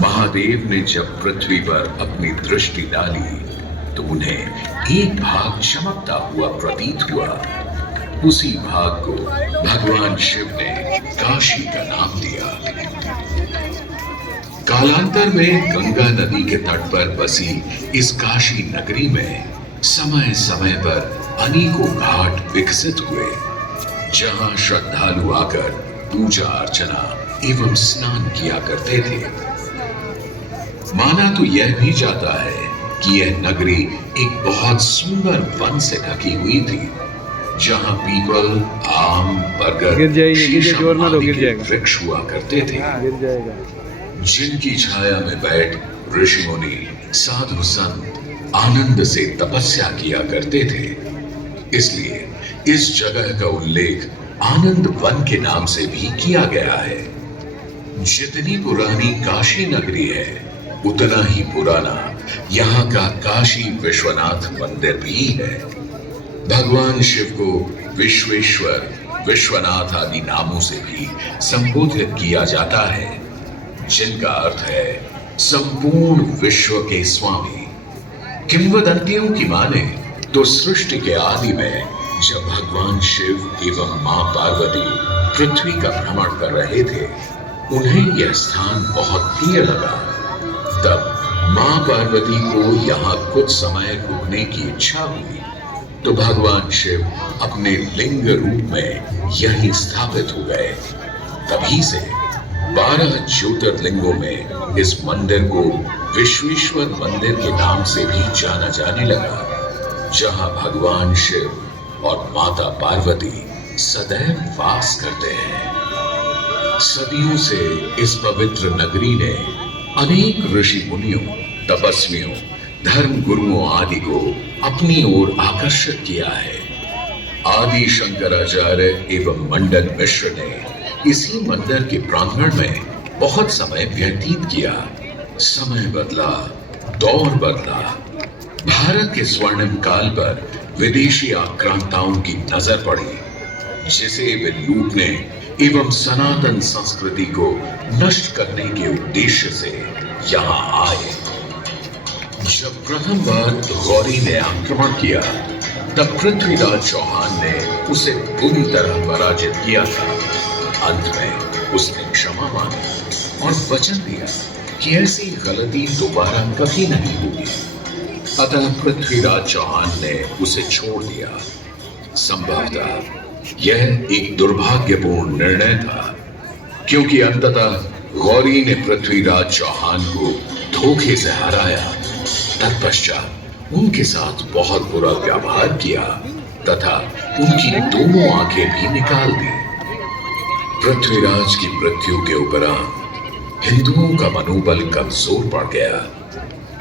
महादेव ने जब पृथ्वी पर अपनी दृष्टि डाली तो उन्हें एक भाग चमकता हुआ प्रतीत हुआ। उसी भाग को भगवान शिव ने काशी का नाम दिया। कालांतर में गंगा नदी के तट पर बसी इस काशी नगरी में समय समय पर अनेकों घाट विकसित हुए, जहां श्रद्धालु आकर पूजा अर्चना एवं स्नान किया करते थे। माना तो यह भी जाता है कि यह नगरी एक बहुत सुंदर वन से ढकी हुई थी, जहां पीपल, आम, बरगद, शीशम आदि के वृक्ष हुआ करते थे, जिनकी छाया में बैठ ऋषि मुनि, साधु संत आनंद से तपस्या किया करते थे। इसलिए इस जगह का उल्लेख आनंद वन के नाम से भी किया गया है। जितनी पुरानी काशी नगरी है, उतना ही पुराना यहाँ का काशी विश्वनाथ मंदिर भी है। भगवान शिव को विश्वेश्वर, विश्वनाथ आदि नामों से भी संबोधित किया जाता है, जिनका अर्थ है संपूर्ण विश्व के स्वामी। किंवदंतियों की माने तो सृष्टि के आदि में जब भगवान शिव एवं मां पार्वती पृथ्वी का भ्रमण कर रहे थे, उन्हें यह स्थान बहुत प्रिय लगा। तब मां पार्वती को यहाँ कुछ समय रुकने की इच्छा हुई, तो भगवान शिव अपने लिंग रूप में यहीं स्थापित हो गए। तभी से 12 ज्योतिर्लिंगों में इस मंदिर को विश्वेश्वर मंदिर के नाम से भी जाना जाने लगा, जहां भगवान शिव और माता पार्वती सदैव वास करते हैं। सदियों से इस पवित्र नगरी ने अनेक ऋषि मुनियों, तपस्वियों, धर्म गुरुओं आदि को अपनी ओर आकर्षित किया है। आदि शंकराचार्य एवं मंडन मिश्र ने इसी मंदिर के प्रांगण में बहुत समय व्यतीत किया। समय बदला, दौर बदला। भारत के स्वर्णिम काल पर विदेशी आक्रांताओं की नजर पड़ी, जिसे वे लूटने एवं सनातन संस्कृति को नष्ट करने के उद्देश्य से यहाँ आए। जब प्रथम बार गौरी ने आक्रमण किया, तब पृथ्वीराज चौहान ने उसे बुरी तरह पराजित किया था। अंत में उसने क्षमा मांगी और वचन दिया कि ऐसी गलती दोबारा कभी नहीं होगी। अतः पृथ्वीराज चौहान ने उसे छोड़ दिया। संभवतः यह एक दुर्भाग्यपूर्ण निर्णय था, क्योंकि अंततः गौरी ने पृथ्वीराज चौहान को धोखे से हराया। तत्पश्चात उनके साथ बहुत बुरा व्यवहार किया तथा उनकी दोनों आंखें भी निकाल दी। पृथ्वीराज की मृत्यु के उपरांत हिंदुओं का मनोबल कमजोर पड़ गया,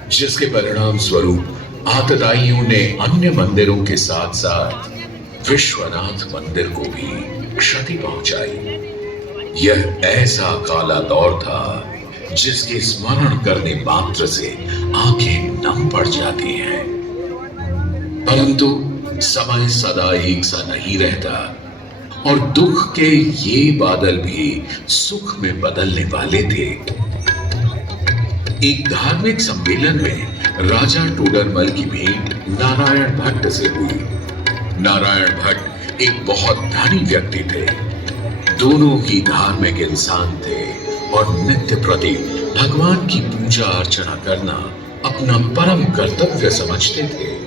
जिसके परिणाम स्वरूप आतताइयों ने अन्य मंदिरों के साथ साथ विश्वनाथ मंदिर को भी क्षति पहुंचाई। यह ऐसा काला दौर था जिसके स्मरण करने मात्र से आंखें नम पड़ जाती हैं। परंतु समय सदा एक सा नहीं रहता और दुख के ये बादल भी सुख में बदलने वाले थे। एक धार्मिक सम्मेलन में राजा टोडरमल की भेंट नारायण भट्ट से हुई। नारायण भट्ट एक बहुत धनी व्यक्ति थे। दोनों ही धार्मिक इंसान थे और नित्य प्रति भगवान की पूजा अर्चना करना अपना परम कर्तव्य समझते थे।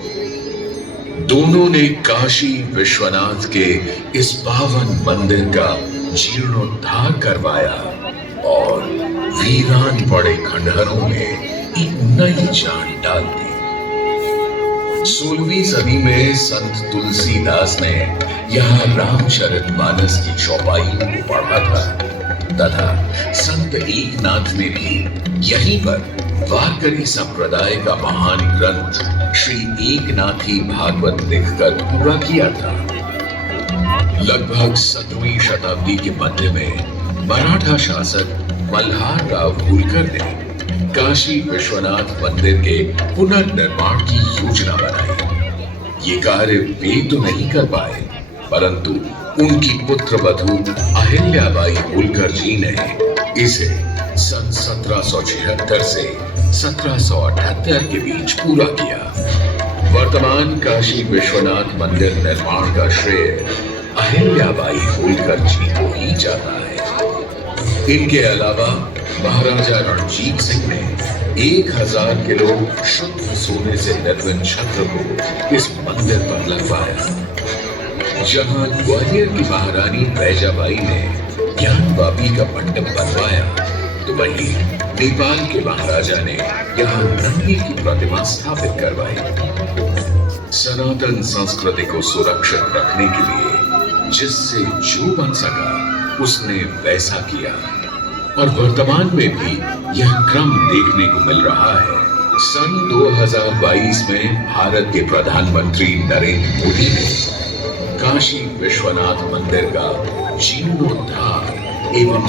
दोनों ने काशी विश्वनाथ के इस पावन मंदिर का जीर्णोद्धार करवाया और वीरान पड़े खंडहरों में एक नई जान डाल दी। 16वीं सदी में संत तुलसीदास ने यहाँ रामचरितमानस की चौपाई को पढ़ा था तथा संत एकनाथ ने भी यहीं पर वारकरी संप्रदाय का महान ग्रंथ श्री एकनाथी भागवत लिखकर पूरा किया था। लगभग 17वीं शताब्दी के मध्य में मराठा शासक मल्हार राव होलकर ने काशी विश्वनाथ मंदिर के पुनर्निर्माण की योजना बनाई। ये कार्य वे तो नहीं कर पाए, परंतु उनकी पुत्र वधू अहिल्याबाई होलकर जी ने इसे सन 1776 से 1778 के बीच पूरा किया। वर्तमान काशी विश्वनाथ मंदिर निर्माण का श्रेय अहिल्याबाई होलकर जी को ही जाता है। इनके अलावा महाराजा रणजीत सिंह ने 1000 किलो शुद्ध सोने से निर्मित छत्र को इस मंदिर पर लगवाया। जहां ग्वालियर की महारानी बैजाबाई ने ज्ञानवापी का मंडप बनवाया, तो वहीं नेपाल के महाराजा ने यहाँ नंदी की प्रतिमा स्थापित करवाई। सनातन संस्कृति को सुरक्षित रखने के लिए जिससे जो बन सका उसने वैसा किया, और वर्तमान में भी यह क्रम देखने को मिल रहा है। सन 2022 में भारत के प्रधानमंत्री नरेंद्र मोदी ने काशी विश्वनाथ मंदिर का जीर्णोद्धार एवं